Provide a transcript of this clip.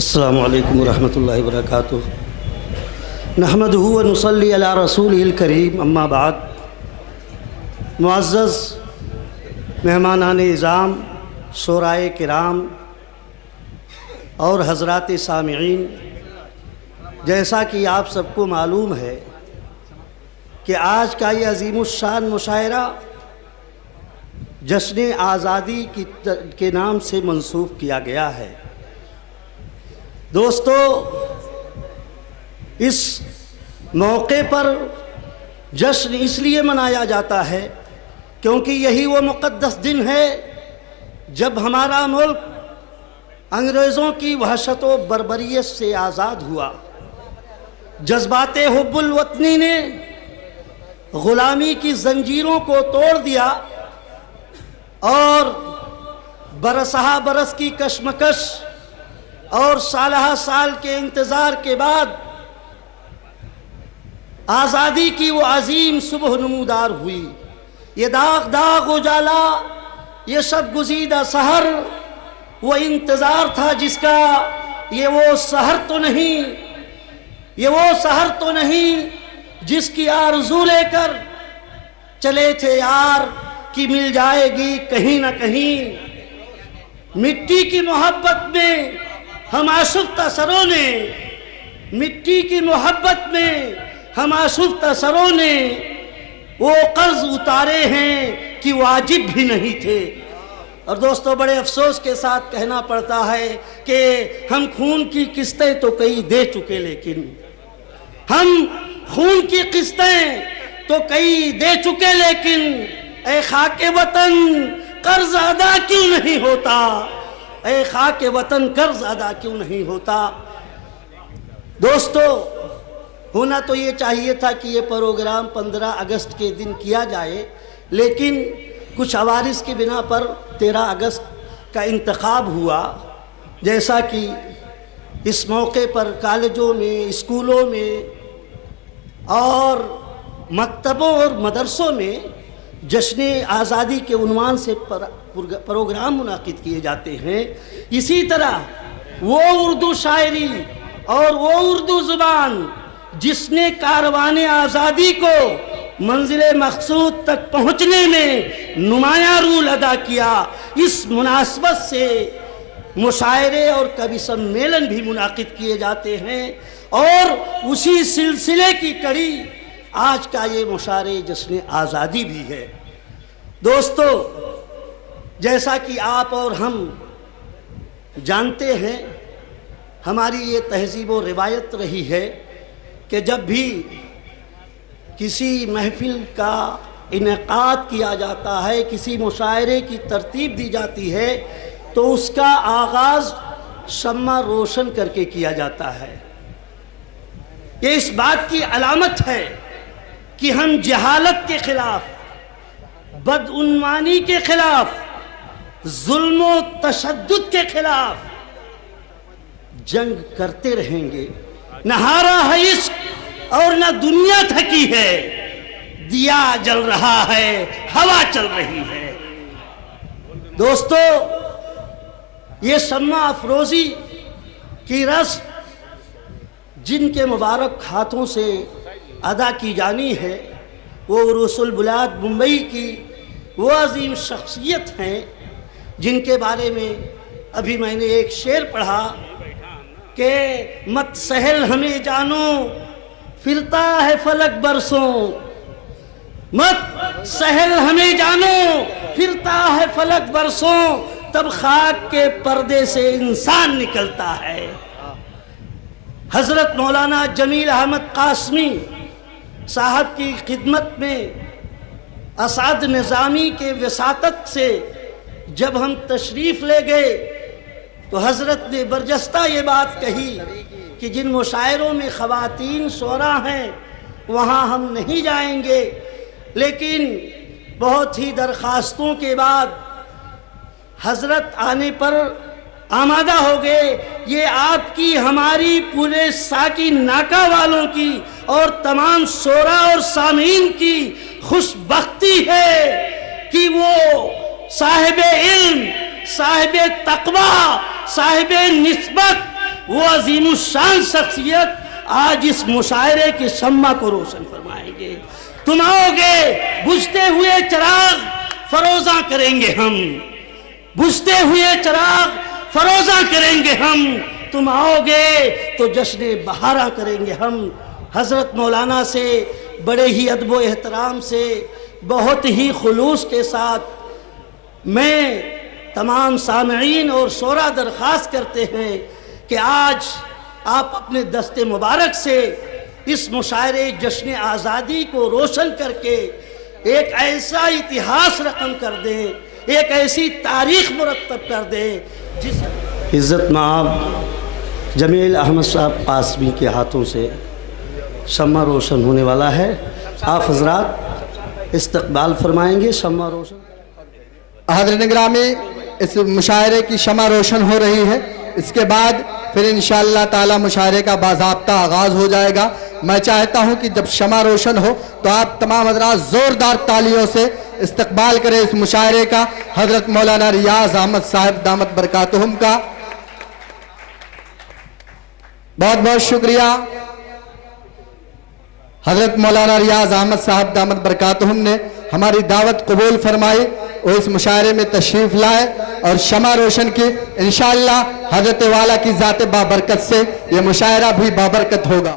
السلام علیکم ورحمۃ اللہ وبرکاتہ۔ نحمدہ و نصلی علی رسولہ الکریم، اما بعد۔ معزز مہمانان اعظام، شورائے کرام اور حضرات سامعین، جیسا کہ آپ سب کو معلوم ہے کہ آج کا یہ عظیم الشان مشاعرہ جشن آزادی کے نام سے منسوب کیا گیا ہے۔ دوستو، اس موقع پر جشن اس لیے منایا جاتا ہے کیونکہ یہی وہ مقدس دن ہے جب ہمارا ملک انگریزوں کی وحشت و بربریت سے آزاد ہوا۔ جذبات حب الوطنی نے غلامی کی زنجیروں کو توڑ دیا اور برسہ برس کی کشمکش اور سالہ سال کے انتظار کے بعد آزادی کی وہ عظیم صبح نمودار ہوئی۔ یہ داغ داغ اجالا، یہ شب گزیدہ سحر، وہ انتظار تھا جس کا یہ وہ سحر تو نہیں جس کی آرزو لے کر چلے تھے یار کہ مل جائے گی کہیں نہ کہیں۔ مٹی کی محبت میں ہم آشفتہ سروں نے، مٹی کی محبت میں ہم آشفتہ سروں نے وہ قرض اتارے ہیں کہ واجب بھی نہیں تھے۔ اور دوستو، بڑے افسوس کے ساتھ کہنا پڑتا ہے کہ ہم خون کی قسطیں تو کئی دے چکے، لیکن اے خاک وطن قرض ادا کیوں نہیں ہوتا، اے خاک وطن قرض ادا کیوں نہیں ہوتا۔ دوستو، ہونا تو یہ چاہیے تھا کہ یہ پروگرام 15 اگست کے دن کیا جائے، لیکن کچھ عوارض کی بنا پر 13 اگست کا انتخاب ہوا۔ جیسا کہ اس موقع پر کالجوں میں، اسکولوں میں اور مکتبوں اور مدرسوں میں جشن آزادی کے عنوان سے پروگرام منعقد کیے جاتے ہیں، اسی طرح وہ اردو شاعری اور وہ اردو زبان جس نے کاروان آزادی کو منزل مقصود تک پہنچنے میں نمایاں رول ادا کیا، اس مناسبت سے مشاعرے اور کوی سمیلن بھی منعقد کیے جاتے ہیں، اور اسی سلسلے کی کڑی آج کا یہ مشاعرے جشن آزادی بھی ہے۔ دوستو، جیسا کہ آپ اور ہم جانتے ہیں، ہماری یہ تہذیب و روایت رہی ہے کہ جب بھی کسی محفل کا انعقاد کیا جاتا ہے، کسی مشاعرے کی ترتیب دی جاتی ہے، تو اس کا آغاز شمع روشن کر کے کیا جاتا ہے۔ یہ اس بات کی علامت ہے کہ ہم جہالت کے خلاف، بدعنوانی کے خلاف، ظلم و تشدد کے خلاف جنگ کرتے رہیں گے۔ نہ ہارا ہے عشق اور نہ دنیا تھکی ہے، دیا جل رہا ہے، ہوا چل رہی ہے۔ دوستو، یہ شمع افروزی کی رسم جن کے مبارک ہاتھوں سے ادا کی جانی ہے، وہ عروس البلاد ممبئی کی وہ عظیم شخصیت ہیں جن کے بارے میں ابھی میں نے ایک شعر پڑھا کہ مت سہل ہمیں جانو پھرتا ہے فلک برسوں، مت سہل ہمیں جانو پھرتا ہے فلک برسوں، تب خاک کے پردے سے انسان نکلتا ہے۔ حضرت مولانا جمیل احمد قاسمی صاحب کی خدمت میں اسعد نظامی کے وساطت سے جب ہم تشریف لے گئے تو حضرت نے برجستہ یہ بات کہی کہ جن مشاعروں میں خواتین شعراء ہیں وہاں ہم نہیں جائیں گے، لیکن بہت ہی درخواستوں کے بعد حضرت آنے پر آمادہ ہو گئے۔ یہ آپ کی، ہماری، پورے ساکی ناکہ والوں کی اور تمام شعراء اور سامعین کی خوش بختی ہے کہ وہ صاحب علم، صاحب تقوی، صاحب نسبت، وہ عظیم الشان شخصیت آج اس مشاعرے کی شمع کو روشن فرمائیں گے۔ تم آؤ گے، بجھتے ہوئے چراغ فروزاں کریں گے ہم، بجھتے ہوئے چراغ فروزاں کریں گے ہم، تم آؤ گے تو جشن بہارا کریں گے ہم۔ حضرت مولانا سے بڑے ہی ادب و احترام سے، بہت ہی خلوص کے ساتھ میں تمام سامعین اور شعراء درخواست کرتے ہیں کہ آج آپ اپنے دست مبارک سے اس مشاعرے جشن آزادی کو روشن کر کے ایک ایسا اتہاس رقم کر دیں، ایک ایسی تاریخ مرتب کر دیں جس عزت مآب جمیل احمد صاحب قاسمی کے ہاتھوں سے شمع روشن ہونے والا ہے۔ آپ حضرات استقبال فرمائیں گے شمع روشن۔ حضرت گرامی، اس مشاعرے کی شمع روشن ہو رہی ہے، اس کے بعد پھر انشاءاللہ تعالی مشاعرے کا باضابطہ آغاز ہو جائے گا۔ میں چاہتا ہوں کہ جب شمع روشن ہو تو آپ تمام حضرات زوردار تالیوں سے استقبال کریں اس مشاعرے کا، حضرت مولانا ریاض احمد صاحب دامت برکاتہم کا۔ بہت بہت شکریہ حضرت مولانا ریاض احمد صاحب دامت برکاتہم نے ہماری دعوت قبول فرمائی اور اس مشاعرے میں تشریف لائے اور شمع روشن کی۔ انشاءاللہ حضرت والا کی ذات بابرکت سے یہ مشاعرہ بھی بابرکت ہوگا۔